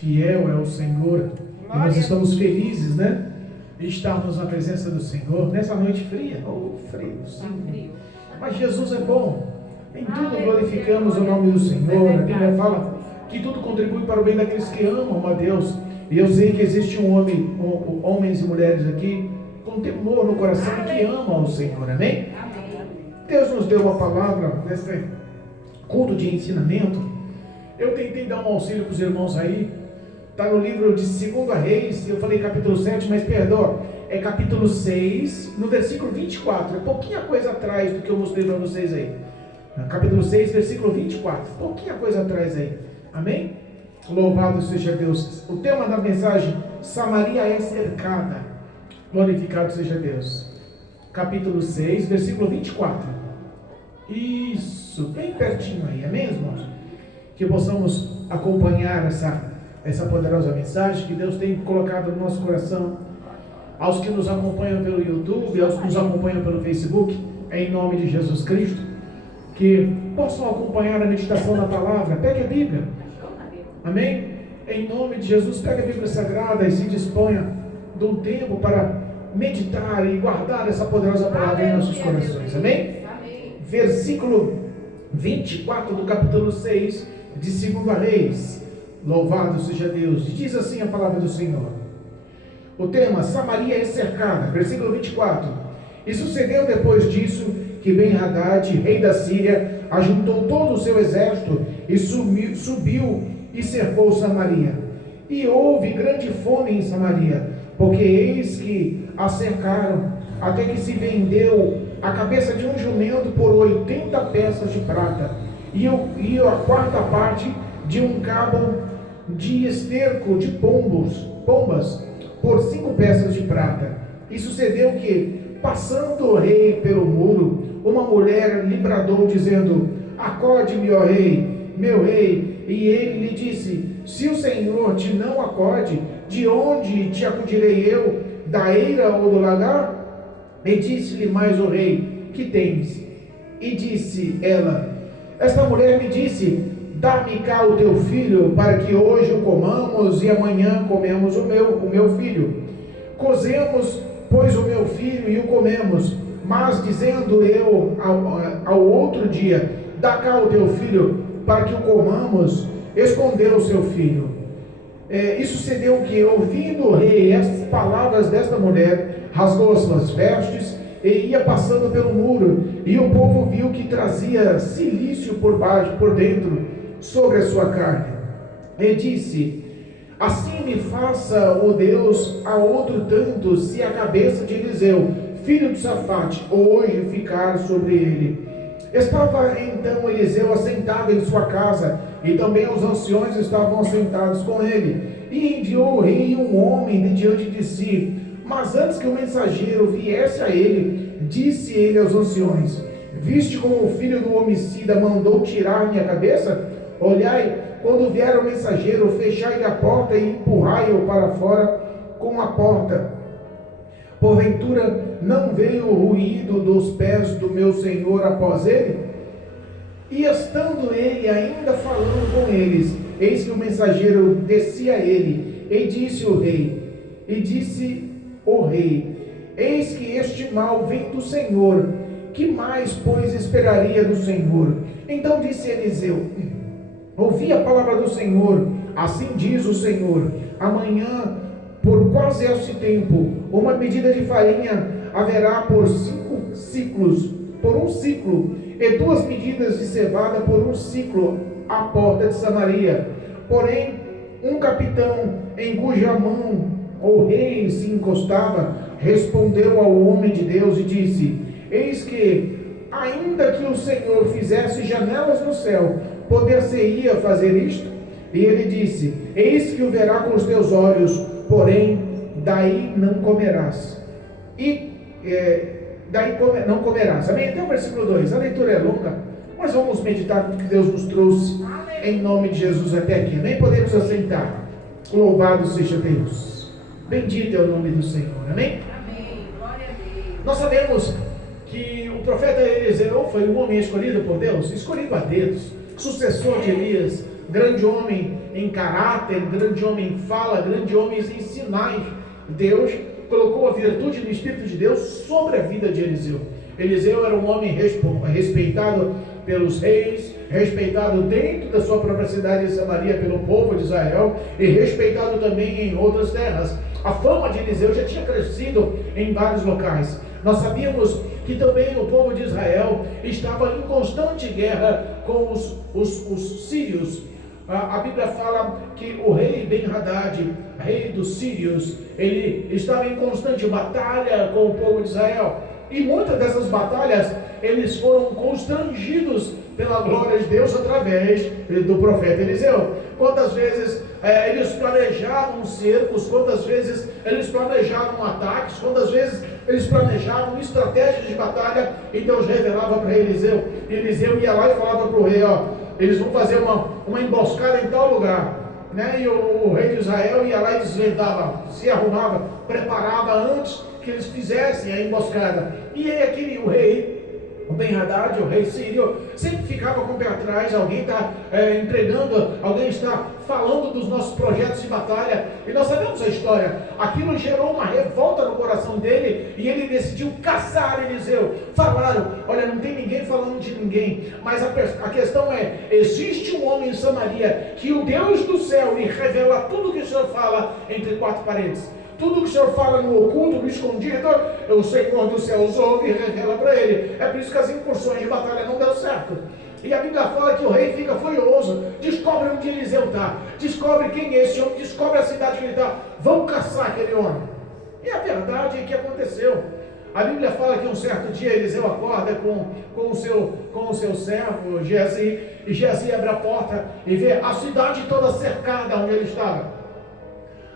Fiel é o Senhor. E nós estamos felizes, né? De estarmos na presença do Senhor nessa noite fria. Oh, frio, sim. Mas Jesus é bom. Em tudo glorificamos o nome do Senhor. A Bíblia fala que tudo contribui para o bem daqueles que amam a Deus. E eu sei que existe homens e mulheres aqui com temor no coração que amam ao Senhor. Amém? Deus nos deu uma palavra nesse culto de ensinamento. Eu tentei dar um auxílio para os irmãos aí. Está no livro de 2 Reis. Eu falei capítulo 7, mas perdão, é capítulo 6, no versículo 24. É pouquinha coisa atrás do que eu mostrei para vocês aí. Capítulo 6, versículo 24. Pouquinha coisa atrás aí. Amém? Louvado seja Deus. O tema da mensagem: Samaria é cercada. Glorificado seja Deus. Capítulo 6, versículo 24. Isso, bem pertinho aí, amém, irmãos? Que possamos acompanhar essa poderosa mensagem que Deus tem colocado no nosso coração. Aos que nos acompanham pelo YouTube, aos que nos acompanham pelo Facebook, em nome de Jesus Cristo, que possam acompanhar a meditação da palavra. Pegue a Bíblia, amém? Em nome de Jesus, pegue a Bíblia Sagrada e se disponha de um tempo para meditar e guardar essa poderosa palavra em nossos corações, amém? Versículo 24 do capítulo 6 de 2 Reis. Louvado seja Deus. E diz assim a palavra do Senhor. O tema: Samaria é cercada. Versículo 24. E sucedeu depois disso que Ben-Hadad, rei da Síria, ajuntou todo o seu exército e subiu e cercou Samaria. E houve grande fome em Samaria, porque eis que a cercaram, até que se vendeu a cabeça de um jumento por 80 peças de prata, e a quarta parte de um cabo de esterco de pombas por 5 peças de prata. E sucedeu que, passando o rei pelo muro, uma mulher lhe bradou, dizendo: acode-me, ó rei, meu rei. E ele lhe disse: se o Senhor te não acode, de onde te acudirei eu? Da eira ou do lagar? E disse-lhe mais o rei: que tens? E disse ela: esta mulher me disse: dá-me cá o teu filho, para que hoje o comamos e amanhã comemos o meu filho. Cozemos, pois, o meu filho e o comemos. Mas dizendo eu ao outro dia: dá cá o teu filho, para que o comamos, escondeu o seu filho. E sucedeu que, ouvindo o rei estas palavras desta mulher, rasgou as suas vestes e ia passando pelo muro, e o povo viu que trazia cilício por baixo, por dentro, sobre a sua carne. E disse: assim me faça o Deus a outro tanto, se a cabeça de Eliseu, filho de Safate, hoje ficar sobre ele. Estava então Eliseu assentado em sua casa, e também os anciões estavam assentados com ele. E enviou o rei um homem de diante de si. Mas antes que o mensageiro viesse a ele, disse ele aos anciões: viste como o filho do homicida mandou tirar minha cabeça? Olhai, quando vier o mensageiro, fechai-lhe a porta e empurrai-o para fora com a porta. Porventura não veio o ruído dos pés do meu senhor após ele? E estando ele ainda falando com eles, eis que o mensageiro descia a ele, e disse o rei: eis que este mal vem do Senhor, que mais, pois, esperaria do Senhor? Então disse Eliseu: ouvi a palavra do Senhor, assim diz o Senhor: amanhã, por quase este tempo, uma medida de farinha haverá por 5 ciclos, por 1 ciclo, e 2 medidas de cevada por 1 ciclo, à porta de Samaria. Porém, um capitão, em cuja mão o rei se encostava, respondeu ao homem de Deus e disse: eis que, ainda que o Senhor fizesse janelas no céu, poder-se-ia fazer isto? E ele disse: eis que o verá com os teus olhos, porém daí não comerás. Não comerás. Amém? Até o versículo 2. A leitura é longa, mas vamos meditar no que Deus nos trouxe. Amém. Em nome de Jesus até aqui. Nem podemos assentar. Louvado seja Deus. Bendito é o nome do Senhor. Amém? Amém. Glória a Deus. Nós sabemos que o profeta Eliseu foi um homem escolhido por Deus, escolhido a dedos, sucessor de Elias, grande homem em caráter, grande homem em fala, grande homem em sinais. Deus colocou a virtude do Espírito de Deus sobre a vida de Eliseu. Eliseu era um homem respeitado pelos reis, respeitado dentro da sua própria cidade de Samaria pelo povo de Israel e respeitado também em outras terras. A fama de Eliseu já tinha crescido em vários locais. Nós sabíamos que também o povo de Israel estava em constante guerra com os sírios. A Bíblia fala que o rei Ben-Hadad, rei dos sírios, ele estava em constante batalha com o povo de Israel. E muitas dessas batalhas, eles foram constrangidos pela glória de Deus através do profeta Eliseu. Quantas vezes eles planejavam cercos, quantas vezes eles planejavam ataques, quantas vezes eles planejavam estratégias de batalha, e Deus revelava para Eliseu. E Eliseu ia lá e falava para o rei, eles vão fazer uma emboscada em tal lugar. E o rei de Israel ia lá e desvendava, se arrumava, preparava antes que eles fizessem a emboscada. E aí o rei, o Ben-Hadad, o rei sírio, sempre ficava com o pé atrás. Alguém está entregando, alguém está falando dos nossos projetos de batalha, e nós sabemos a história. Aquilo gerou uma revolta no coração dele, e ele decidiu caçar Eliseu. Falaram, olha, não tem ninguém falando de ninguém, mas a questão é, existe um homem em Samaria, que o Deus do céu lhe revela tudo o que o Senhor fala entre quatro paredes. Tudo que o Senhor fala no oculto, no escondido, o Senhor dos céus ouve e revela para ele. É por isso que as incursões de batalha não deu certo. E a Bíblia fala que o rei fica furioso, descobre onde Eliseu está, descobre quem é esse homem, descobre a cidade que ele está. Vamos caçar aquele homem. E a verdade é que aconteceu. A Bíblia fala que um certo dia Eliseu acorda com o seu servo Geazi, e Geazi abre a porta e vê a cidade toda cercada onde ele estava.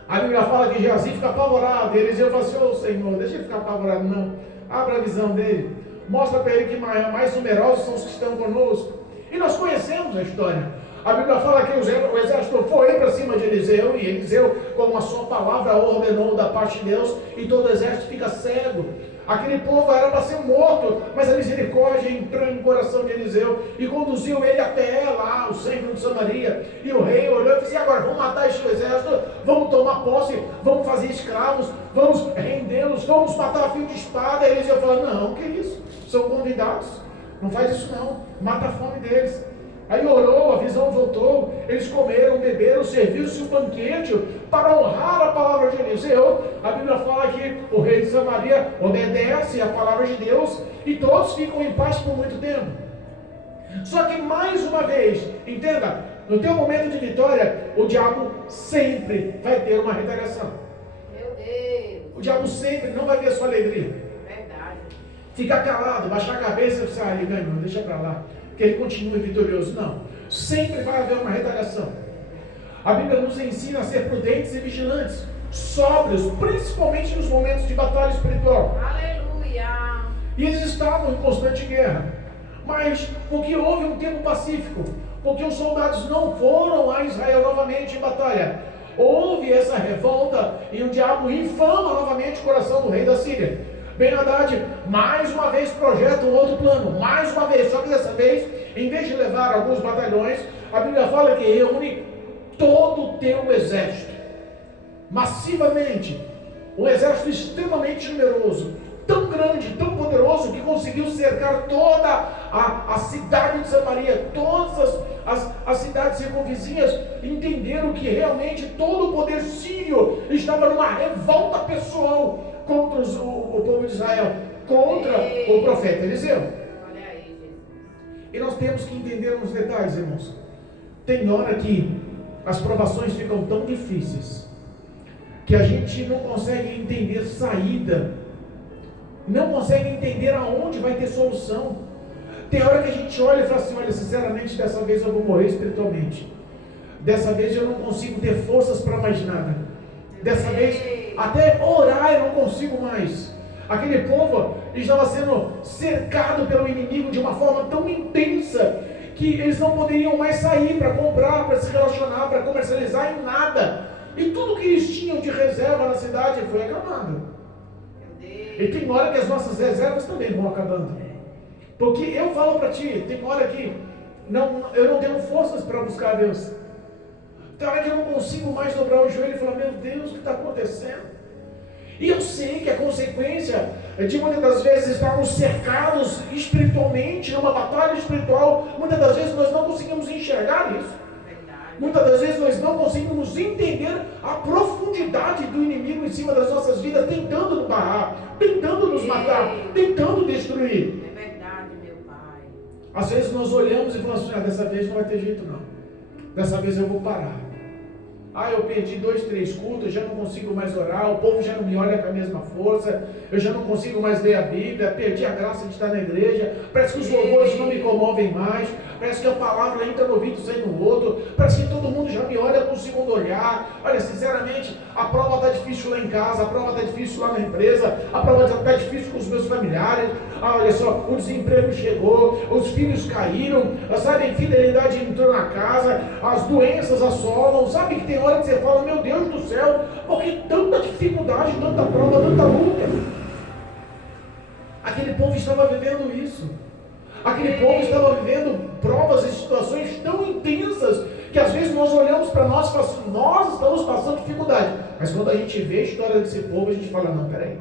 A Bíblia fala que Geazi fica apavorado, e Eliseu fala assim, Senhor, deixa ele ficar apavorado não, abra a visão dele, mostra para ele que mais numerosos são os que estão conosco. E nós conhecemos a história. A Bíblia fala que o exército foi para cima de Eliseu, e Eliseu, com a sua palavra, ordenou da parte de Deus, e todo o exército fica cego. Aquele povo era para ser morto, mas a misericórdia entrou no coração de Eliseu e conduziu ele até lá, o centro de Samaria. E o rei olhou e disse, agora vamos matar este exército, vamos tomar posse, vamos fazer escravos, vamos rendê-los, vamos matar a fio de espada. E Eliseu falou, não, que isso? São convidados, não faz isso não, mata a fome deles. Aí orou, a visão voltou, eles comeram, beberam, serviu-se um banquete para honrar a palavra de Eliseu. A Bíblia fala que o rei de Samaria obedece a palavra de Deus e todos ficam em paz por muito tempo. Só que mais uma vez, entenda, no teu momento de vitória, o diabo sempre vai ter uma retaliação. Meu Deus! O diabo sempre não vai ver a sua alegria. Verdade. Ficar calado, baixar a cabeça e pensar, ele ganhou, deixa para lá, que ele continue vitorioso. Não, sempre vai haver uma retaliação. A Bíblia nos ensina a ser prudentes e vigilantes, sóbrios, principalmente nos momentos de batalha espiritual. Aleluia! E eles estavam em constante guerra, mas porque houve um tempo pacífico, porque os soldados não foram a Israel novamente em batalha, houve essa revolta e o diabo inflama novamente o coração do rei da Síria. Ben-Hadad mais uma vez projeta um outro plano, mais uma vez, só que dessa vez, em vez de levar alguns batalhões, a Bíblia fala que reúne todo o teu exército, massivamente, um exército extremamente numeroso, tão grande, tão poderoso, que conseguiu cercar toda a cidade de Samaria. Todas as cidades circunvizinhas entenderam que realmente todo o poder sírio estava numa revolta pessoal contra o povo de Israel, contra o profeta Eliseu. Olha aí, Jesus. E nós temos que entender uns detalhes, irmãos. Tem hora que as provações ficam tão difíceis que a gente não consegue entender saída, não consegue entender aonde vai ter solução. Tem hora que a gente olha e fala assim, olha, sinceramente, dessa vez eu vou morrer espiritualmente, dessa vez eu não consigo ter forças para mais nada, dessa vez até orar eu não consigo mais. Aquele povo estava sendo cercado pelo inimigo de uma forma tão intensa que eles não poderiam mais sair para comprar, para se relacionar, para comercializar em nada. E tudo que eles tinham de reserva na cidade foi acabado. E tem hora que as nossas reservas também vão acabando. Porque eu falo para ti, tem hora que eu não tenho forças para buscar a Deus. Tem hora que eu não consigo mais dobrar o joelho e falar, meu Deus, o que está acontecendo? E eu sei que a consequência de muitas das vezes estarmos cercados espiritualmente, numa batalha espiritual, muitas das vezes nós não conseguimos enxergar isso. Muitas das vezes nós não conseguimos entender a profundidade do inimigo em cima das nossas vidas, tentando nos barrar, tentando nos matar, tentando destruir. É verdade, meu Pai. Às vezes nós olhamos e falamos assim, dessa vez não vai ter jeito não. Dessa vez eu vou parar. Eu perdi 2, 3 cultos, já não consigo mais orar, o povo já não me olha com a mesma força, eu já não consigo mais ler a Bíblia, perdi a graça de estar na igreja, parece que os louvores não me comovem mais, parece que a palavra entra no ouvido e sai no outro, parece que todo mundo já me olha com o segundo olhar. Olha, sinceramente, a prova está difícil lá em casa, a prova está difícil lá na empresa, a prova está difícil com os meus familiares. Olha só, o desemprego chegou, os filhos caíram, sabe, a infidelidade entrou na casa, as doenças assolam, sabe que tem hora que você fala, meu Deus do céu, por que tanta dificuldade, tanta prova, tanta luta? Aquele povo estava vivendo isso. Aquele povo estava vivendo provas e situações tão intensas que às vezes nós olhamos para nós e falamos assim, nós estamos passando dificuldade. Mas quando a gente vê a história desse povo, a gente fala, não, peraí.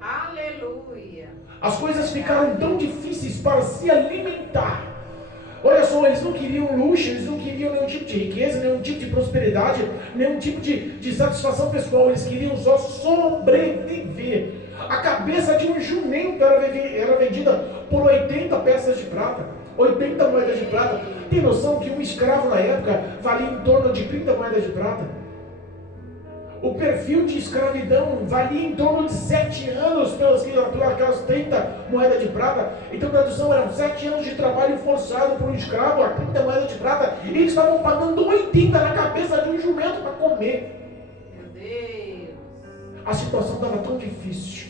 Aleluia. As coisas ficaram tão difíceis para se alimentar. Olha só, eles não queriam luxo, eles não queriam nenhum tipo de riqueza, nenhum tipo de prosperidade, nenhum tipo de satisfação pessoal. Eles queriam só sobreviver. A cabeça de um jumento era vendida por 80 peças de prata, 80 moedas de prata. Tem noção que um escravo na época valia em torno de 30 moedas de prata? O perfil de escravidão valia em torno de 7 anos pelas 30 moedas de prata. Então, tradução, eram 7 anos de trabalho forçado por um escravo a 30 moedas de prata. E eles estavam pagando 80 na cabeça de um jumento para comer. Meu Deus. A situação estava tão difícil.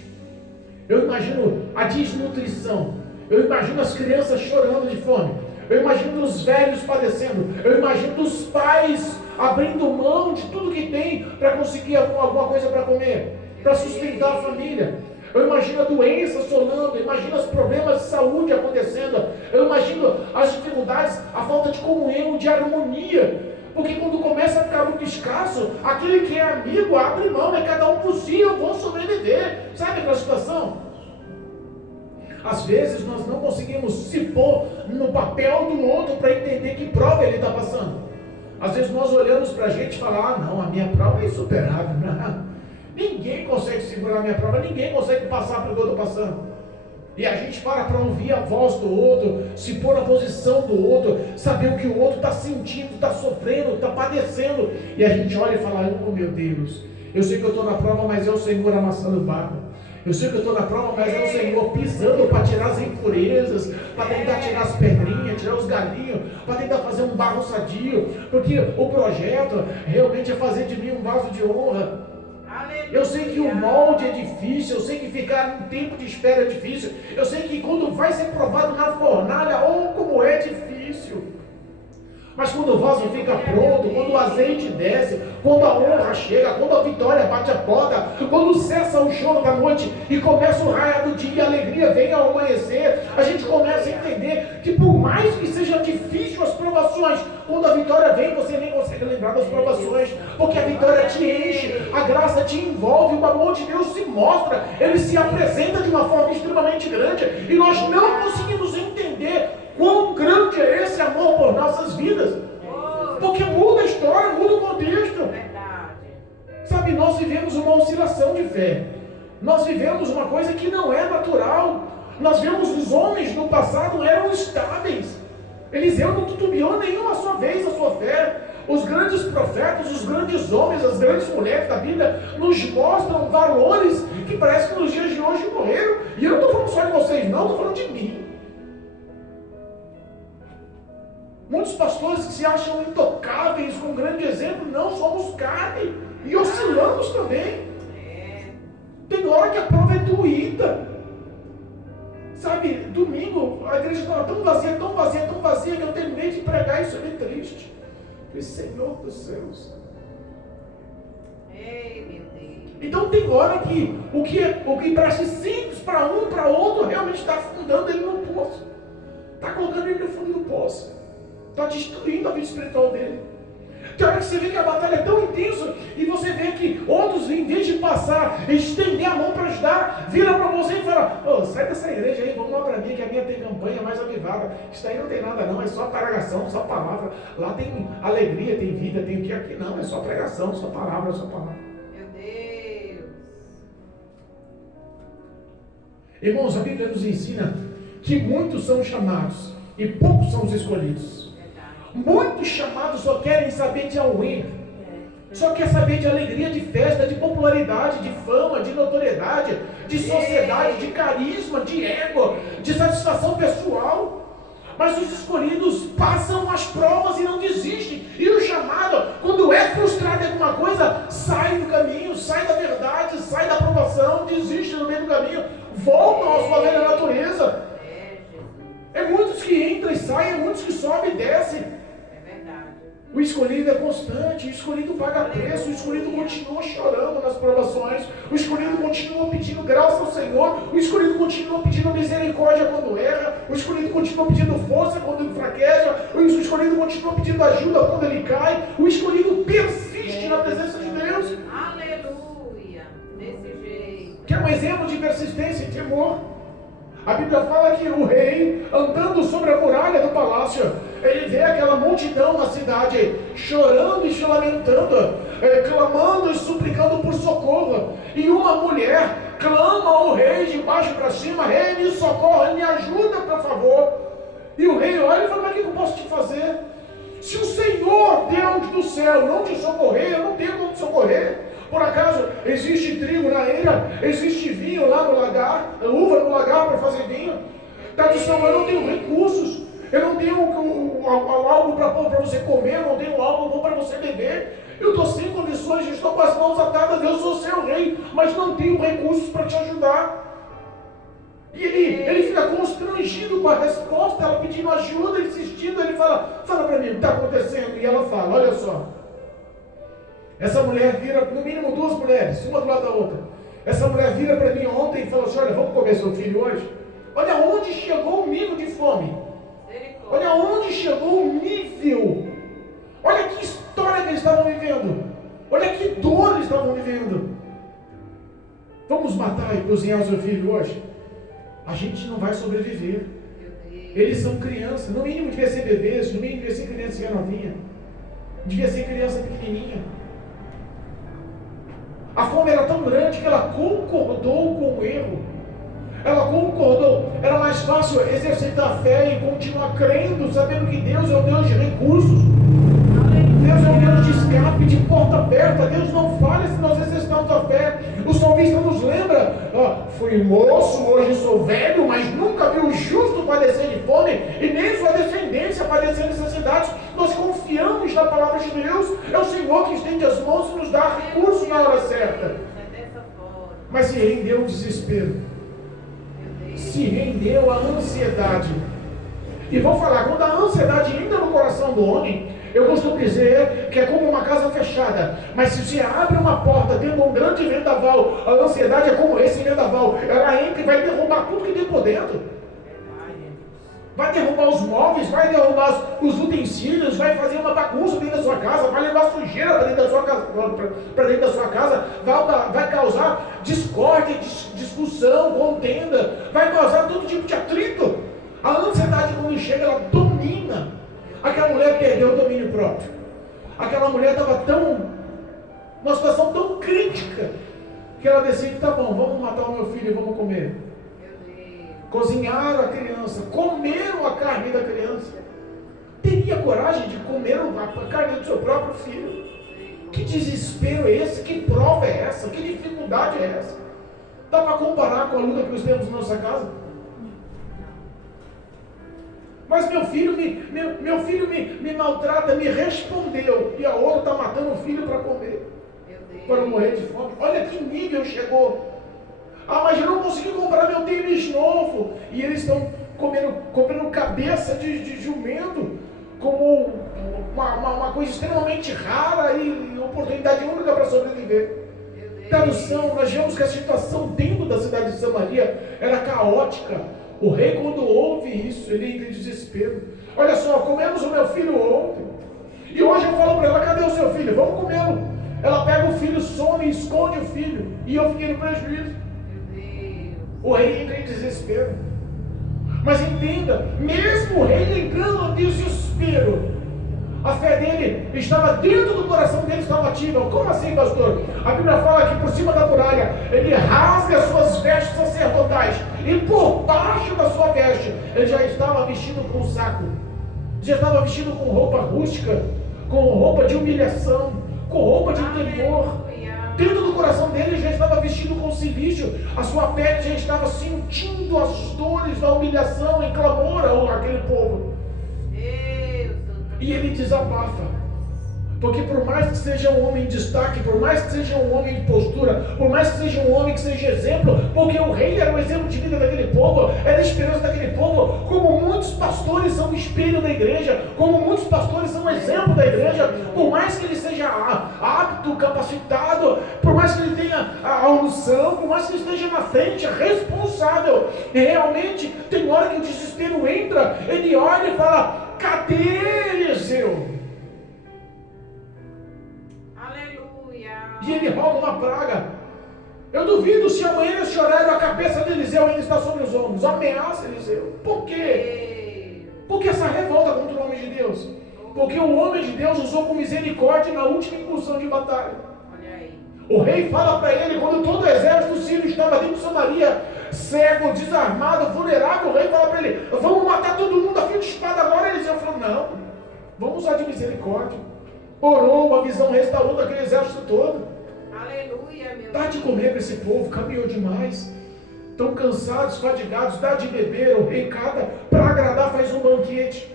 Eu imagino a desnutrição. Eu imagino as crianças chorando de fome. Eu imagino os velhos padecendo. Eu imagino os pais abrindo mão de tudo que tem para conseguir alguma coisa para comer, para sustentar a família. Eu imagino a doença assolando, eu imagino os problemas de saúde acontecendo, eu imagino as dificuldades, a falta de comunhão, de harmonia. Porque quando começa a ficar muito escasso, aquele que é amigo abre mão, é cada um por si, eu vou sobreviver. Sabe aquela situação? Às vezes nós não conseguimos se pôr no papel do outro para entender que prova ele está passando. Às vezes nós olhamos para a gente e falamos, não, a minha prova é insuperável. Não. Ninguém consegue segurar a minha prova, ninguém consegue passar pelo que eu estou passando. E a gente para ouvir a voz do outro, se pôr na posição do outro, saber o que o outro está sentindo, está sofrendo, está padecendo. E a gente olha e fala, oh meu Deus, eu sei que eu estou na prova, mas é o Senhor amassando o barro. Eu sei que eu estou na prova, mas é o Senhor pisando para tirar as impurezas, para tentar tirar as pedrinhas, tirar os galinhos, para tentar fazer um barro sadio, porque o projeto realmente é fazer de mim um vaso de honra. Eu sei que o molde é difícil, eu sei que ficar um tempo de espera é difícil, eu sei que quando vai ser provado na fornalha, oh como é difícil. Mas quando o vaso fica pronto, quando o azeite desce, quando a honra chega, quando a vitória bate a porta, quando cessa o choro da noite e começa o raiar do dia e a alegria vem ao amanhecer, a gente começa a entender que por mais que seja difícil as provações, quando a vitória vem, você nem consegue lembrar das provações, porque a vitória te enche, a graça te envolve, o amor de Deus se mostra, ele se apresenta de uma forma extremamente grande e nós não conseguimos entender quão grande é esse amor por nossas vidas. Porque muda a história, muda o contexto. Sabe, nós vivemos uma oscilação de fé. Nós vivemos uma coisa que não é natural. Nós vemos os homens no passado eram estáveis. Eliseu não titubeou nenhuma sua vez a sua fé. Os grandes profetas, os grandes homens, as grandes mulheres da Bíblia nos mostram valores que parece que nos dias de hoje morreram. E eu não estou falando só de vocês, não, estou falando de mim. Muitos pastores que se acham intocáveis com um grande exemplo, não, somos carne e oscilamos também. Tem hora que a prova é doída. Sabe, domingo a igreja estava tão vazia, tão vazia, tão vazia que eu terminei de pregar isso é bem triste. Falei, Senhor dos céus. Então tem hora que o que parece simples para um, para outro, realmente está afundando ele no poço. Está colocando ele no fundo do poço. Está destruindo a vida espiritual dele. Tem hora que você vê que a batalha é tão intensa e você vê que outros, em vez de passar, estender a mão para ajudar, vira para você e fala: ô, sai dessa igreja aí, vamos lá para mim, que a minha tem campanha mais avivada. Isso aí não tem nada não, é só pregação, só palavra. Lá tem alegria, tem vida, tem o que aqui não, é só pregação, só palavra, só palavra. Meu Deus. Irmãos, a Bíblia nos ensina que muitos são chamados e poucos são os escolhidos. Muitos chamados só querem saber de auê, só quer saber de alegria, de festa, de popularidade, de fama, de notoriedade, de sociedade, de carisma, de ego, de satisfação pessoal. Mas os escolhidos passam as provas e não desistem. E o chamado, quando é frustrado em alguma coisa, sai do caminho, sai da verdade, sai da aprovação, desiste no meio do caminho, voltam à sua velha natureza. É muitos que entram e saem, é muitos que sobem e descem. É verdade. O escolhido é constante, o escolhido paga preço, o escolhido continua chorando nas provações, o escolhido continua pedindo graça ao Senhor, o escolhido continua pedindo misericórdia quando erra, o escolhido continua pedindo força quando enfraquece, o escolhido continua pedindo ajuda quando ele cai, o escolhido persiste na presença de Deus. Aleluia. Desse jeito. Que é um exemplo de persistência e temor. A Bíblia fala que o rei, andando sobre a muralha do palácio, ele vê aquela multidão na cidade, chorando e se lamentando, clamando e suplicando por socorro. E uma mulher clama ao rei de baixo para cima: rei, me socorre, me ajuda, por favor. E o rei olha e fala: mas o que eu posso te fazer? Se o Senhor, Deus do céu, não te socorrer, eu não tenho como te socorrer. Por acaso existe trigo na ilha? Existe vinho lá no lagar? Uva no lagar para fazer vinho? Tradução: eu não tenho recursos, eu não tenho algo para você comer, eu não tenho algo para você beber. Eu estou sem condições, eu estou com as mãos atadas, eu sou seu rei, mas não tenho recursos para te ajudar. E ele fica constrangido com a resposta, ela pedindo ajuda, insistindo. Ele fala para mim, o que está acontecendo? E ela fala: olha só. Essa mulher vira, no mínimo duas mulheres, uma do lado da outra. Essa mulher vira para mim ontem e falou assim: olha, vamos comer seu filho hoje? Olha onde chegou o nível de fome. Olha onde chegou o nível. Olha que história que eles estavam vivendo. Olha que dor eles estavam vivendo. Vamos matar e cozinhar o seu filho hoje? A gente não vai sobreviver. Eles são crianças, no mínimo devia ser bebês, no mínimo devia ser criança novinha, devia ser criança pequenininha. A fome era tão grande que ela concordou com o erro. Ela concordou. Era mais fácil exercitar a fé e continuar crendo, sabendo que Deus é o Deus de recursos. Deus é o Deus de escape, de porta aberta. Deus não falha se nós exercitarmos a fé. O salmista nos lembra: fui moço, hoje sou velho, mas nunca vi o justo padecer de fome, e nem sua descendência padecer necessidades. Nós confiamos na palavra de Deus. É o Senhor que estende as mãos e nos dá recursos na hora certa. Mas se rendeu o desespero, se rendeu a ansiedade. E vou falar, quando a ansiedade entra no coração do homem, eu costumo dizer que é como uma casa fechada. Mas se você abre uma porta tendo um grande vendaval, a ansiedade é como esse vendaval. Ela entra e vai derrubar tudo que tem por dentro. Vai derrubar os móveis, vai derrubar os utensílios, vai fazer uma bagunça dentro da sua casa, vai levar sujeira para dentro da sua casa, vai causar discórdia, discussão, contenda, vai causar todo tipo de atrito. A ansiedade, quando chega, ela domina. Aquela mulher perdeu o domínio próprio. Aquela mulher estava numa situação tão crítica, que ela decide: tá bom, vamos matar o meu filho e vamos comer. Cozinharam a criança, comeram a carne da criança. Teria coragem de comer a carne do seu próprio filho? Que desespero é esse? Que prova é essa? Que dificuldade é essa? Dá para comparar com a luta que nós temos na nossa casa? Mas meu filho me maltrata, me respondeu, e a outra está matando o filho para comer, para morrer de fome. Olha que nível chegou. Mas eu não consegui comprar meu tênis novo. E eles estão comendo cabeça de jumento como uma coisa extremamente rara e oportunidade única para sobreviver. Tradução: nós vemos que a situação dentro da cidade de Samaria era caótica. O rei, quando ouve isso, ele entra em desespero. Olha só, comemos o meu filho ontem, E hoje eu falo para ela, cadê o seu filho? Vamos comê-lo. Ela pega o filho, some e esconde o filho. E eu fiquei no prejuízo. O rei entra em desespero. Mas entenda, mesmo o rei entrando em desespero, a fé dele estava dentro do coração dele, estava ativa. Como assim, pastor? A Bíblia fala que por cima da muralha ele rasga as suas vestes sacerdotais, e por baixo da sua veste ele já estava vestido com saco, já estava vestido com roupa rústica, com roupa de humilhação, com roupa de temor. Dentro do coração dele já estava vestido com cilício, a sua pele já estava sentindo as dores da humilhação em clamor àquele povo. E ele desabafa. Porque por mais que seja um homem de destaque, por mais que seja um homem de postura, por mais que seja um homem que seja exemplo, porque o rei era o exemplo de vida daquele povo, era a esperança daquele povo, como muitos pastores são o espelho da igreja, como muitos pastores são o exemplo da igreja, por mais que ele seja apto, capacitado, por mais que ele tenha a unção, por mais que ele esteja na frente, responsável, e realmente tem hora que o desespero entra, ele olha e fala, cadê Eliseu? E ele roga uma praga. Eu duvido se amanhã nesse horário a cabeça de Eliseu ainda está sobre os ombros. Ameaça Eliseu. Por quê? Porque essa revolta contra o homem de Deus. Porque o homem de Deus usou com misericórdia na última incursão de batalha. O rei fala para ele, quando todo o exército sírio estava dentro de Samaria, cego, desarmado, vulnerável, o rei fala para ele, vamos matar todo mundo a fio de espada agora. Eliseu falou, não, vamos usar de misericórdia. Orou, a visão restaurou daquele exército todo. Aleluia, meu Dá de comer para esse povo, caminhou demais. Estão cansados, fadigados, dá de beber. O rei cada, para agradar, faz um banquete.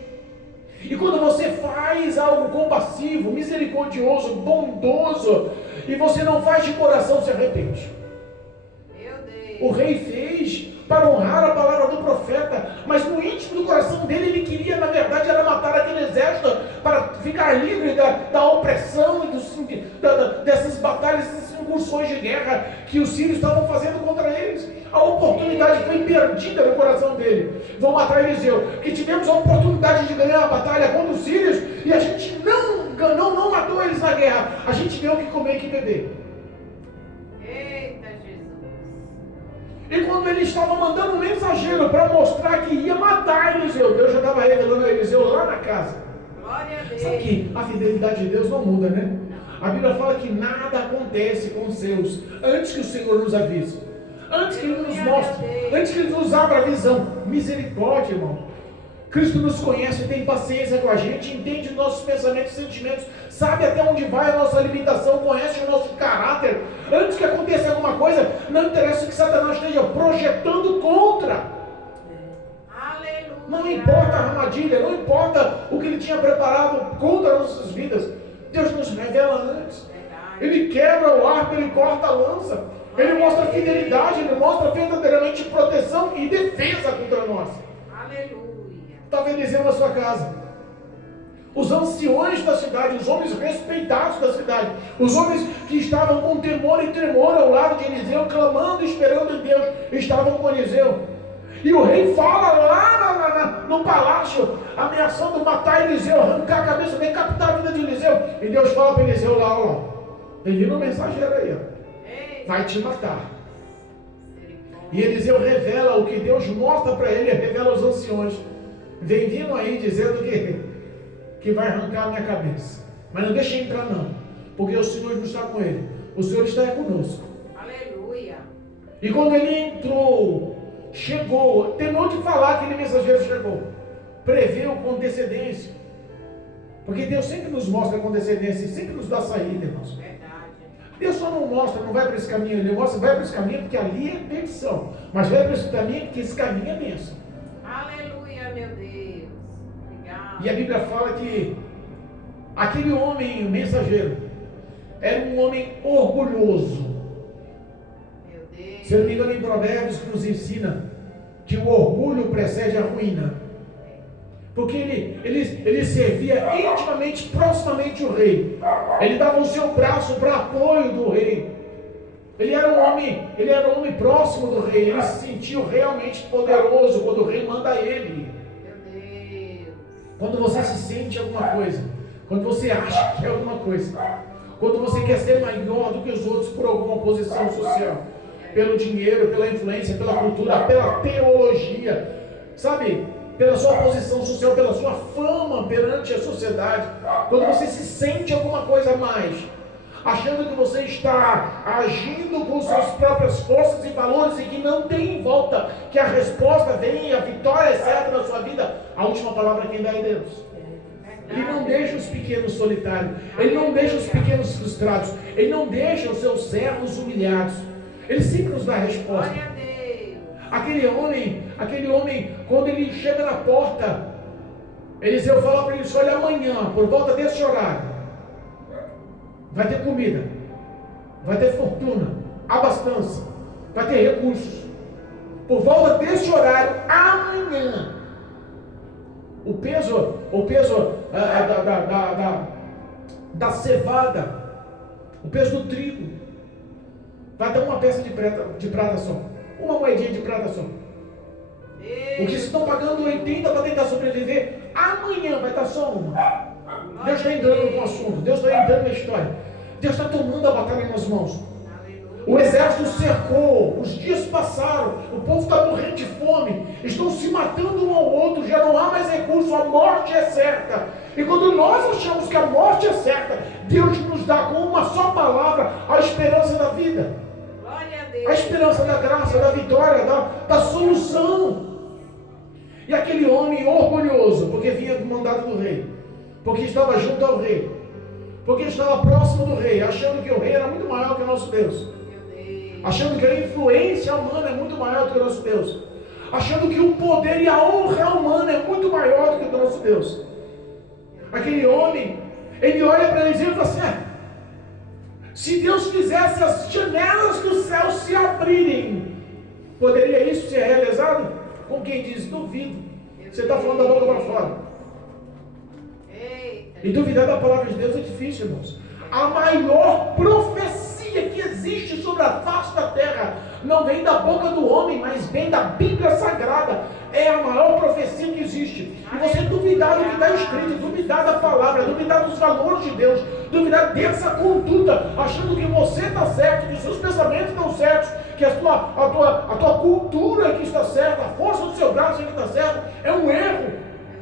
E quando você faz algo compassivo, misericordioso, bondoso, e você não faz de coração, se arrepende. Meu Deus. O rei fez para honrar a palavra do profeta, mas no íntimo do coração dele, ele queria, na verdade, era matar aquele exército para ficar livre da opressão e dessas batalhas, dessas incursões de guerra que os sírios estavam fazendo contra eles. A oportunidade foi perdida no coração dele. Vão matar Eliseu, que tivemos a oportunidade de ganhar a batalha contra os sírios e a gente não matou eles na guerra, a gente deu o que comer e que beber. Eita Jesus. E quando ele estava mandando um mensageiro para mostrar que ia matar Eliseu, Deus já estava revelando a Eliseu lá na casa. Glória a Deus. Sabe que a fidelidade de Deus não muda, né? A Bíblia fala que nada acontece com os seus antes que o Senhor nos avise, antes que Ele nos mostre, antes que Ele nos abra a visão. Misericórdia, irmão. Cristo nos conhece, tem paciência com a gente, entende nossos pensamentos e sentimentos, sabe até onde vai a nossa limitação, conhece o nosso caráter. Antes que aconteça alguma coisa, não interessa o que Satanás esteja projetando contra. Aleluia. Não importa a armadilha, não importa o que ele tinha preparado contra nossas vidas. Deus nos revela antes. Ele quebra o arco, ele corta a lança. Ele mostra fidelidade, ele mostra verdadeiramente proteção e defesa contra nós. Aleluia. Estava Eliseu na sua casa. Os anciões da cidade, os homens respeitados da cidade, os homens que estavam com temor e tremor ao lado de Eliseu, clamando e esperando em Deus, estavam com Eliseu. E o rei fala lá no palácio, ameaçando matar Eliseu, arrancar a cabeça, decapitar a vida de Eliseu. E Deus fala para Eliseu lá, ó, envia um mensageiro aí, ó, vai te matar. E Eliseu revela o que Deus mostra para ele, revela aos anciões. Vem vindo aí dizendo que vai arrancar a minha cabeça. Mas não deixa entrar não, porque o Senhor não está com ele. O Senhor está conosco. Aleluia. E quando ele entrou, chegou, terminou de falar, aquele mensageiro chegou, preveu com antecedência. Porque Deus sempre nos mostra com antecedência, sempre nos dá saída, irmãos. Verdade. Deus só não mostra, não vai para esse caminho, Ele mostra, vai para esse caminho porque ali é perdição. Mas vai para esse caminho porque esse caminho é bênção. Aleluia, meu Deus. Obrigado. E a Bíblia fala que aquele homem mensageiro era um homem orgulhoso. Meu Deus. Se eu não me engano, em Provérbios nos ensina que o orgulho precede a ruína. Porque ele servia intimamente, proximamente o rei. Ele dava o seu braço para apoio do rei. Ele era um homem próximo do rei. Ele se sentiu realmente poderoso quando o rei manda ele. Meu Deus. Quando você se sente alguma coisa, quando você acha que é alguma coisa, quando você quer ser maior do que os outros por alguma posição social, pelo dinheiro, pela influência, pela cultura, pela teologia, sabe? Pela sua posição social, pela sua fama perante a sociedade, quando você se sente alguma coisa a mais, achando que você está agindo com suas próprias forças e valores e que não tem volta, que a resposta vem, a vitória é certa na sua vida, a última palavra quem dá é Deus. Ele não deixa os pequenos solitários, Ele não deixa os pequenos frustrados, Ele não deixa os seus servos humilhados, Ele sempre nos dá a resposta. Aquele homem, quando ele chega na porta, Eliseu fala para ele: olha, amanhã, por volta desse horário, vai ter comida, vai ter fortuna, abastança, vai ter recursos. Por volta desse horário, amanhã, o peso da cevada, o peso do trigo, vai dar uma peça de prata só, uma moedinha de prata só. O que vocês estão pagando 80 para tentar sobreviver, amanhã vai estar só uma. Deus está entrando no assunto, Deus está entrando na história, Deus está tomando a batalha nas mãos. O exército cercou, os dias passaram, o povo está morrendo de fome, estão se matando um ao outro, já não há mais recurso, a morte é certa. E quando nós achamos que a morte é certa, Deus nos dá com uma só palavra a esperança da vida, a esperança da graça, da vitória, da solução. E aquele homem orgulhoso, porque vinha do mandato do rei, porque estava junto ao rei, porque estava próximo do rei, achando que o rei era muito maior que o nosso Deus, achando que a influência humana é muito maior do que o nosso Deus, achando que o poder e a honra humana é muito maior do que o do nosso Deus. Aquele homem, ele olha para Eliseu e fala assim: se Deus fizesse as janelas do céu se abrirem, poderia isso ser realizado? Com quem diz: duvido. Você está falando da boca para fora. E duvidar da palavra de Deus é difícil, irmãos. A maior profecia que existe sobre a face da terra não vem da boca do homem, mas vem da Bíblia Sagrada. É a maior profecia que existe. E você duvidar do que está escrito, duvidar da palavra, duvidar dos valores de Deus, duvidar dessa conduta, achando que você está certo, que os seus pensamentos estão certos, que a tua cultura é que está certa, a força do seu braço é que está certa, é um erro.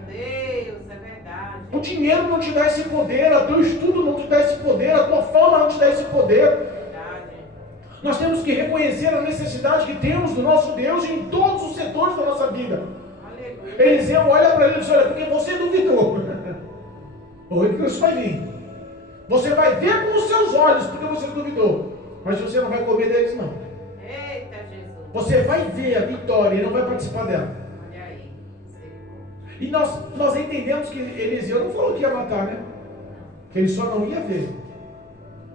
Meu Deus, é verdade. O dinheiro não te dá esse poder, o teu estudo não te dá esse poder, a tua fama não te dá esse poder. Nós temos que reconhecer a necessidade que temos do nosso Deus em todos os setores da nossa vida. Aleluia. Eliseu olha para ele e diz: olha, porque você duvidou, o recurso vai vir. Você vai ver com os seus olhos porque você duvidou, mas você não vai comer deles, não. Eita Jesus. Você vai ver a vitória e não vai participar dela. Olha aí. E nós entendemos que Eliseu não falou que ia matar, né? Que ele só não ia ver.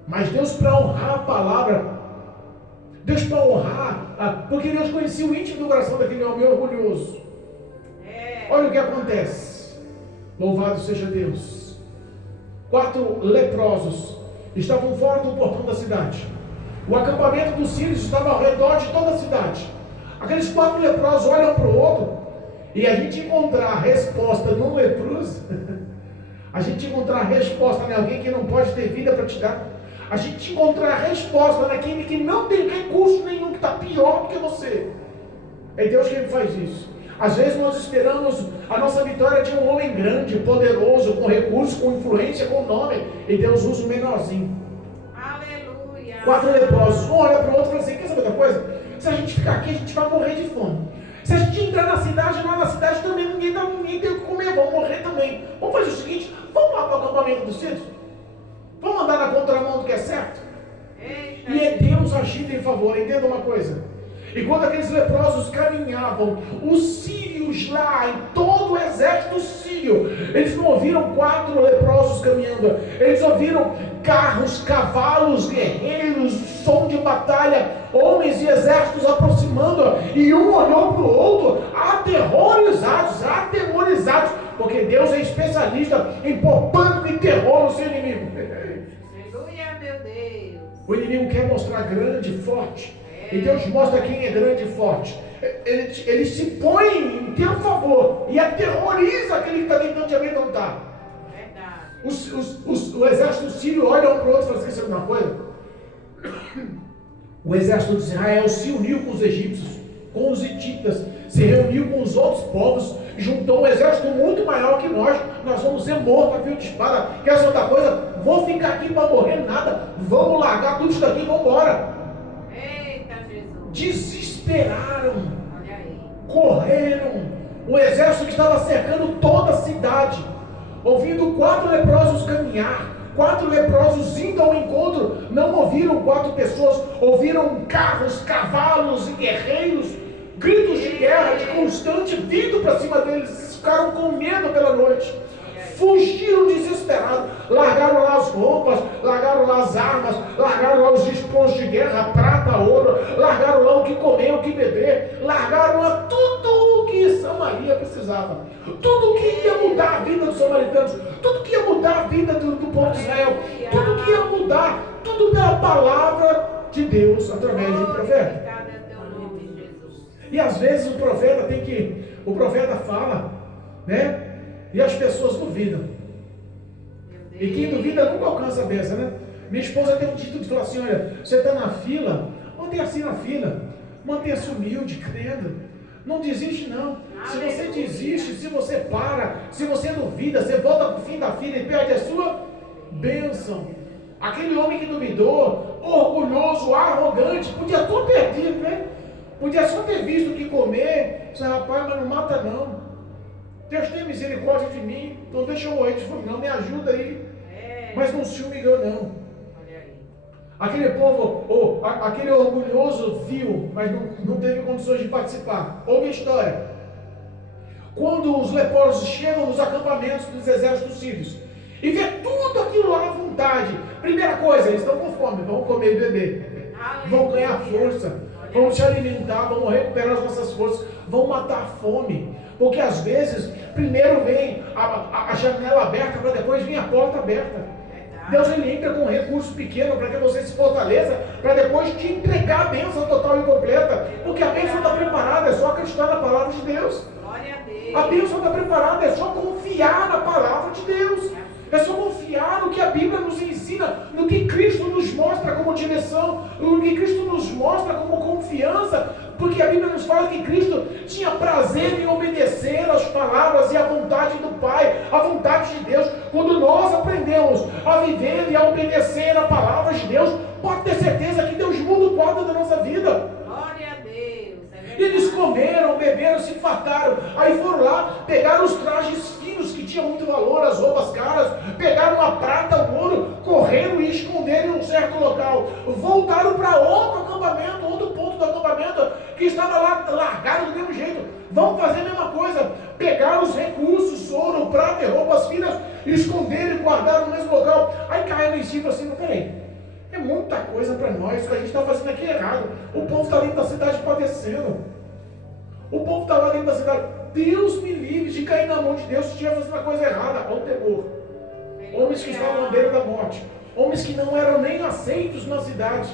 Mas Deus, para honrar a palavra, Deus para honrar, porque Deus conhecia o íntimo do coração daquele homem orgulhoso. Olha o que acontece. Louvado seja Deus. 4 leprosos estavam fora do portão da cidade. O acampamento dos sírios estava ao redor de toda a cidade. Aqueles 4 leprosos olham para o outro, e a gente encontrar a resposta num leproso, a gente encontrar a resposta em alguém que não pode ter vida para te dar, a gente encontrar a resposta naquele que não tem recurso nenhum, que está pior do que você. É Deus quem faz isso. Às vezes nós esperamos a nossa vitória de um homem grande, poderoso, com recurso, com influência, com nome, e Deus usa o menorzinho. Aleluia. 4 leprosos, um olha para o outro e fala assim: quer saber outra coisa? Se a gente ficar aqui, a gente vai morrer de fome. Se a gente entrar na cidade, lá na cidade também ninguém tem o que comer, vamos morrer também. Vamos fazer o seguinte: vamos lá para o acampamento dos sírios, vamos andar na contramão do que é certo. Eita. E é Deus agindo em favor. Entenda uma coisa: e quando aqueles leprosos caminhavam, os sírios lá, em todo o exército sírio, eles não ouviram 4 leprosos caminhando, eles ouviram carros, cavalos, guerreiros, som de batalha, homens e exércitos aproximando, e um olhou para o outro, atemorizados, porque Deus é especialista em pôr pânico e terror no seu inimigo. Aleluia, meu Deus. O inimigo quer mostrar grande e forte, e Deus mostra quem é grande e forte. Ele se põe em teu favor e aterroriza aquele que está tentando te amedrontar. O exército sírio olha um para o outro e fala: esqueceu de uma coisa? O exército de Israel se uniu com os egípcios, com os hititas, se reuniu com os outros povos, juntou um exército muito maior que nós vamos ser mortos a fio de espada. Quer saber outra coisa? Vou ficar aqui para morrer nada, vamos largar tudo isso daqui e vamos embora. Eita, Jesus. Desesperaram, Olha aí. correram. O exército que estava cercando toda a cidade, ouvindo 4 leprosos caminhar, 4 leprosos indo ao encontro, não ouviram 4 pessoas, ouviram carros, cavalos e guerreiros, gritos de guerra, de constante vindo para cima deles, ficaram com medo pela noite, fugiram desesperados, largaram lá as roupas, largaram lá as armas, largaram lá os esponjos de guerra, prata, ouro, largaram lá o que comer, o que beber, largaram lá tudo o que Samaria precisava, tudo que ia mudar a vida dos samaritanos, tudo que ia mudar a vida do povo de Israel, tudo que ia mudar, tudo pela palavra de Deus através de um profeta. E às vezes o profeta fala, né? E as pessoas duvidam. E quem duvida nunca alcança a bênção, né? Minha esposa tem um título de falar assim: olha, você está na fila, mantenha-se na fila, mantenha-se humilde, crendo. Não desiste não. Se você desiste, se você para, se você duvida, você volta para o fim da fila e perde a sua bênção. Aquele homem que duvidou, orgulhoso, arrogante, podia ter perdido, né? Podia só ter visto o que comer. Disse: rapaz, mas não mata não. Deus tem misericórdia de mim, não deixa eu morrer de fome não, me ajuda aí. Mas não se humilhou não. Aquele povo, aquele orgulhoso viu, mas não teve condições de participar. Ouve a história. Quando os leprosos chegam nos acampamentos dos exércitos sírios e vê tudo aquilo lá à vontade, primeira coisa, eles estão com fome, vão comer e beber, vão ganhar força, vão se alimentar, vão recuperar as nossas forças, vão matar a fome. Porque às vezes, primeiro vem a janela aberta, para depois vir a porta aberta. Deus, ele entra com um recurso pequeno para que você se fortaleça, para depois te entregar a bênção total e completa. Porque a bênção está preparada, é só acreditar na palavra de Deus. A bênção está preparada, é só confiar na palavra de Deus. É só confiar no que a Bíblia nos ensina, no que Cristo nos mostra como direção, no que Cristo nos mostra como confiança, porque a Bíblia nos fala que Cristo tinha prazer em obedecer às palavras e à vontade do Pai, à vontade de Deus. Quando nós aprendemos a viver e a obedecer a palavra de Deus, pode ter certeza que Deus muda o quadro da nossa vida. Glória a Deus. Eles comeram, beberam, se fartaram, aí foram lá, pegaram os trajes finos que tinham muito valor, as roupas caras, pegaram a prata, o ouro, correram e esconderam em um certo local, voltaram para outro acampamento, outro ponto do acampamento, que estava lá largado do mesmo jeito. Vão fazer a mesma coisa, pegaram os recursos, ouro, prata e roupas finas, esconderam e guardaram no mesmo local. Aí caíram em si e falaram assim: peraí, é muita coisa para nós, o que a gente está fazendo aqui é errado. O povo está dentro da cidade padecendo. O povo está lá dentro da cidade. Deus me livre de cair na mão de Deus se estiver fazendo a coisa errada. Ao temor. Homens que estavam à beira da morte. Homens que não eram nem aceitos na cidade.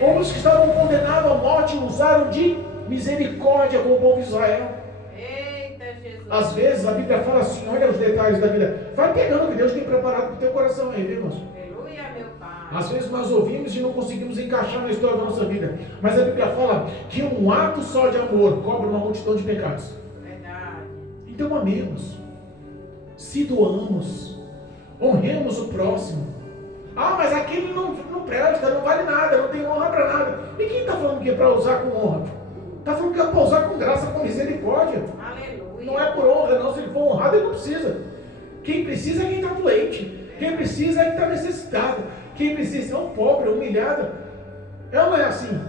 Homens que estavam condenados à morte usaram de misericórdia com o povo de Israel. Eita, Jesus. Às vezes a Bíblia fala assim: olha os detalhes da vida. Vai pegando o que Deus tem preparado para o teu coração aí, viu, irmãos? Às vezes nós ouvimos e não conseguimos encaixar na história da nossa vida. Mas a Bíblia fala que um ato só de amor cobre uma multidão de pecados. Verdade. Então amemos, se doamos, honremos o próximo. Ah, mas aquele não presta, não vale nada, não tem honra para nada. E quem está falando que é para usar com honra? Está falando que é para usar com graça, com misericórdia. Aleluia. Não é por honra não, se ele for honrado ele não precisa. Quem precisa é quem está doente. Quem precisa é quem está necessitado. Quem precisa é um pobre, humilhado. Não é assim.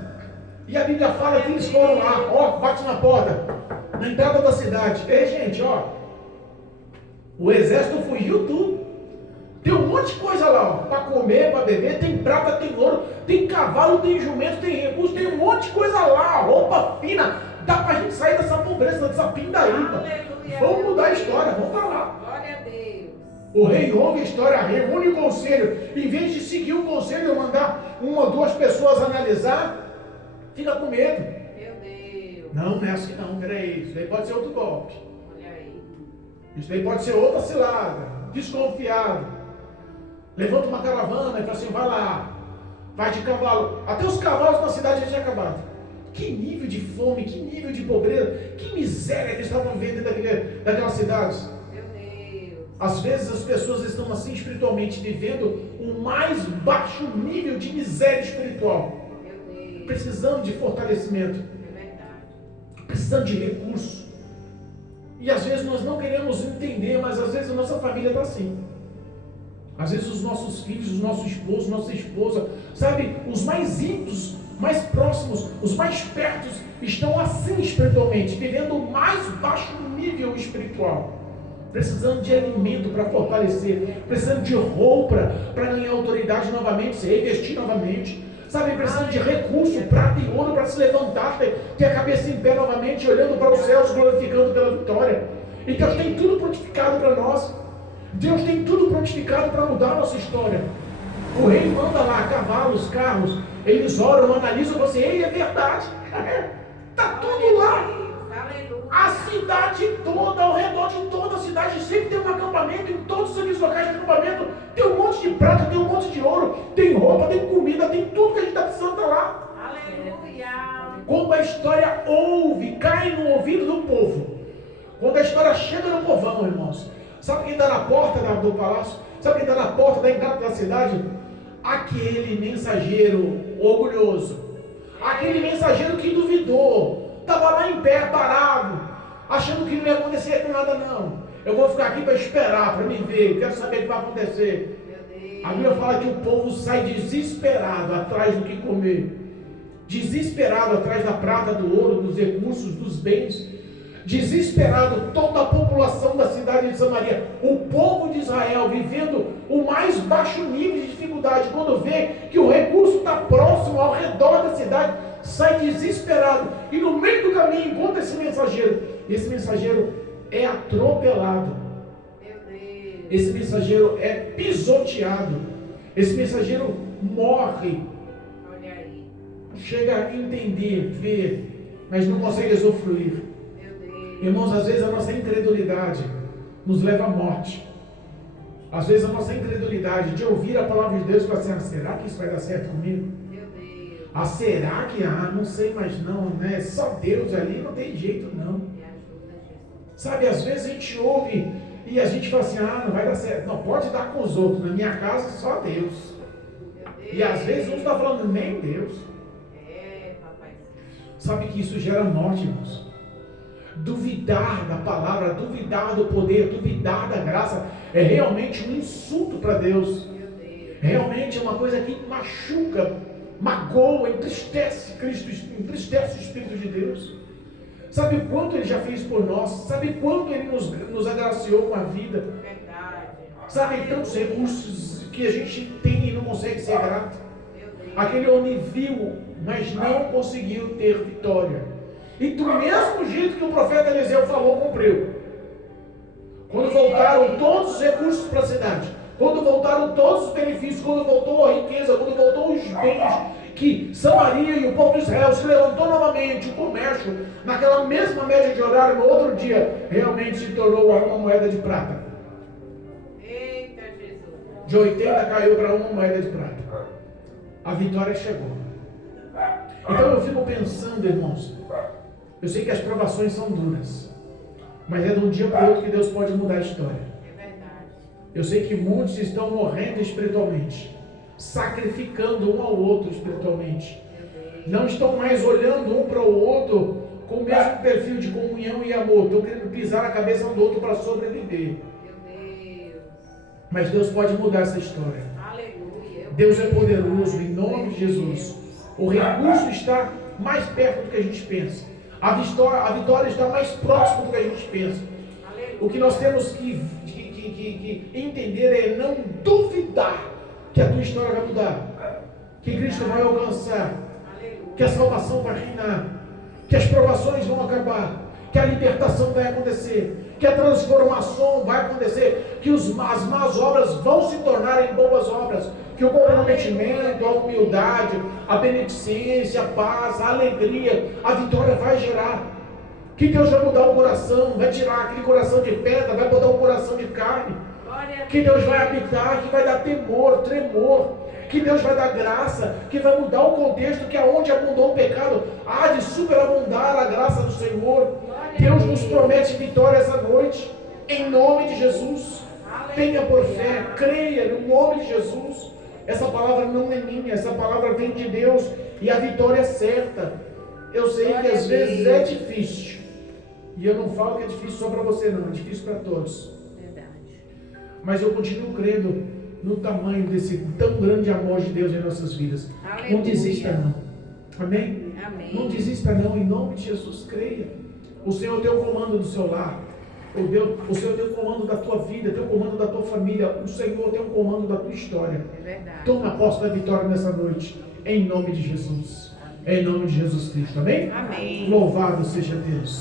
E a Bíblia fala que eles foram lá, ó, bate na porta, na entrada da cidade. Ei, gente, ó, o exército fugiu tudo. Tem um monte de coisa lá, ó, para comer, para beber, tem prata, tem ouro, tem cavalo, tem jumento, tem recurso, tem um monte de coisa lá, roupa fina. Dá para a gente sair dessa pobreza, dessa pindaíba. Vamos mudar a história, vamos para lá. Glória a Deus. O rei ouve a história, reúne o conselho. Em vez de seguir o conselho e mandar 1 ou 2 pessoas analisar, fica com medo. Meu Deus. Não é assim não, peraí, isso daí pode ser outro golpe. Olha aí. Isso daí pode ser outra cilada, desconfiado. Levanta uma caravana e fala assim, vai lá, vai de cavalo. Até os cavalos na cidade já tinham acabado. Que nível de fome, que nível de pobreza, que miséria que eles estavam vivendo daquelas cidades. Meu Deus. Às vezes as pessoas estão assim espiritualmente vivendo o mais baixo nível de miséria espiritual. Meu Deus. Precisando de fortalecimento. É verdade. Precisando de recurso. E às vezes nós não queremos entender, mas às vezes a nossa família está assim. Às vezes os nossos filhos, o nosso esposo, nossa esposa, sabe, os mais íntimos, mais próximos, os mais pertos, estão assim espiritualmente, vivendo o mais baixo nível espiritual. Precisando de alimento para fortalecer, precisando de roupa para ganhar autoridade novamente, se revestir novamente. Sabe, precisando de recurso, prata e ouro para se levantar, ter a cabeça em pé novamente, olhando para os céus, glorificando pela vitória. E Deus tem tudo prontificado para nós. Deus tem tudo prontificado para mudar a nossa história. O rei manda lá cavalos, carros, eles oram, analisam, você, ei, é verdade. Está tudo lá. Aleluia. A cidade toda, ao redor de toda a cidade, sempre tem um acampamento, em todos os locais de acampamento, tem um monte de prata, tem um monte de ouro, tem roupa, tem comida, tem tudo que a gente está precisando estar lá. Aleluia. Quando a história ouve, cai no ouvido do povo, quando a história chega no povão, irmãos, sabe quem está na porta do palácio? Sabe quem está na porta da entrada da cidade? Aquele mensageiro orgulhoso, aquele mensageiro que duvidou, estava lá em pé, parado, achando que não ia acontecer com nada não. Eu vou ficar aqui para esperar, para me ver, quero saber o que vai acontecer. Meu Deus. A Bíblia fala que o povo sai desesperado atrás do que comer, desesperado atrás da prata, do ouro, dos recursos, dos bens, desesperado toda a população da cidade de Samaria, o povo de Israel vivendo o mais baixo nível de dificuldade, quando vê que o recurso está próximo, ao redor da cidade, sai desesperado, e no meio do caminho encontra esse mensageiro, e esse mensageiro é atropelado, Meu Deus. esse mensageiro é pisoteado, esse mensageiro morre, Olha aí. chega a entender, ver, mas não consegue usufruir. Meu Deus. Irmãos, às vezes a nossa incredulidade nos leva à morte. Às vezes a nossa incredulidade de ouvir a palavra de Deus e falar assim, será que isso vai dar certo comigo? Meu Deus. Será que, não sei mais não, né? Só Deus ali, não tem jeito não. Me ajuda, Jesus. Sabe, às vezes a gente ouve e a gente fala assim, não vai dar certo. Não, pode dar com os outros, na minha casa só Deus. Meu Deus. E às vezes um está falando, nem Deus. É, papai. Sabe que isso gera morte, irmãos. Duvidar da palavra, duvidar do poder, duvidar da graça, é realmente um insulto para Deus. Meu Deus. Realmente é uma coisa que machuca, magoa, entristece Cristo, entristece o Espírito de Deus. Sabe o quanto Ele já fez por nós? Sabe quanto Ele nos agraciou com a vida? Verdade. Sabe tantos recursos que a gente tem e não consegue ser grato? Meu Deus. Aquele homem viu, mas não conseguiu ter vitória. E do mesmo jeito que o profeta Eliseu falou, cumpriu. Quando voltaram todos os recursos para a cidade, quando voltaram todos os benefícios, quando voltou a riqueza, quando voltou os bens, que Samaria e o povo de Israel se levantou novamente, o comércio, naquela mesma média de horário, no outro dia, realmente se tornou uma moeda de prata. Eita, Jesus. De 80 caiu para uma moeda de prata. A vitória chegou. Então eu fico pensando, irmãos, eu sei que as provações são duras, mas é de um dia para o outro que Deus pode mudar a história. É verdade. Eu sei que muitos estão morrendo espiritualmente, sacrificando um ao outro espiritualmente. Meu Deus. Não estão mais olhando um para o outro com o mesmo perfil de comunhão e amor. Estão querendo pisar a cabeça um do outro para sobreviver. Meu Deus. Mas Deus pode mudar essa história. Aleluia. Deus é poderoso, em nome de Jesus. O recurso está mais perto do que a gente pensa. A vitória está mais próxima do que a gente pensa. Aleluia. O que nós temos que entender é não duvidar que a tua história vai mudar, que Cristo vai alcançar, Aleluia. que a salvação vai reinar, que as provações vão acabar, que a libertação vai acontecer, que a transformação vai acontecer, que as más obras vão se tornar em boas obras, que o comprometimento, a humildade, a beneficência, a paz, a alegria, a vitória vai gerar, que Deus vai mudar o coração, vai tirar aquele coração de pedra, vai botar um coração de carne, que Deus vai habitar, que vai dar temor, tremor, que Deus vai dar graça, que vai mudar o contexto, que aonde abundou o pecado, há de superabundar a graça do Senhor. Deus nos promete vitória essa noite, em nome de Jesus. Tenha por fé, creia no nome de Jesus. Essa palavra não é minha, essa palavra vem de Deus e a vitória é certa. Eu sei que às vezes é difícil, e eu não falo que é difícil só para você não, é difícil para todos. Verdade. Mas eu continuo crendo no tamanho desse tão grande amor de Deus em nossas vidas. Aleluia. Não desista não. Amém? Amém. Não desista não, em nome de Jesus, creia. O Senhor tem o comando do seu lar. O Senhor tem o comando da tua vida, tem o comando da tua família. O Senhor tem o comando da tua história. É verdade. Toma posse da vitória nessa noite, em nome de Jesus. Em nome de Jesus Cristo, amém? Amém. Louvado seja Deus.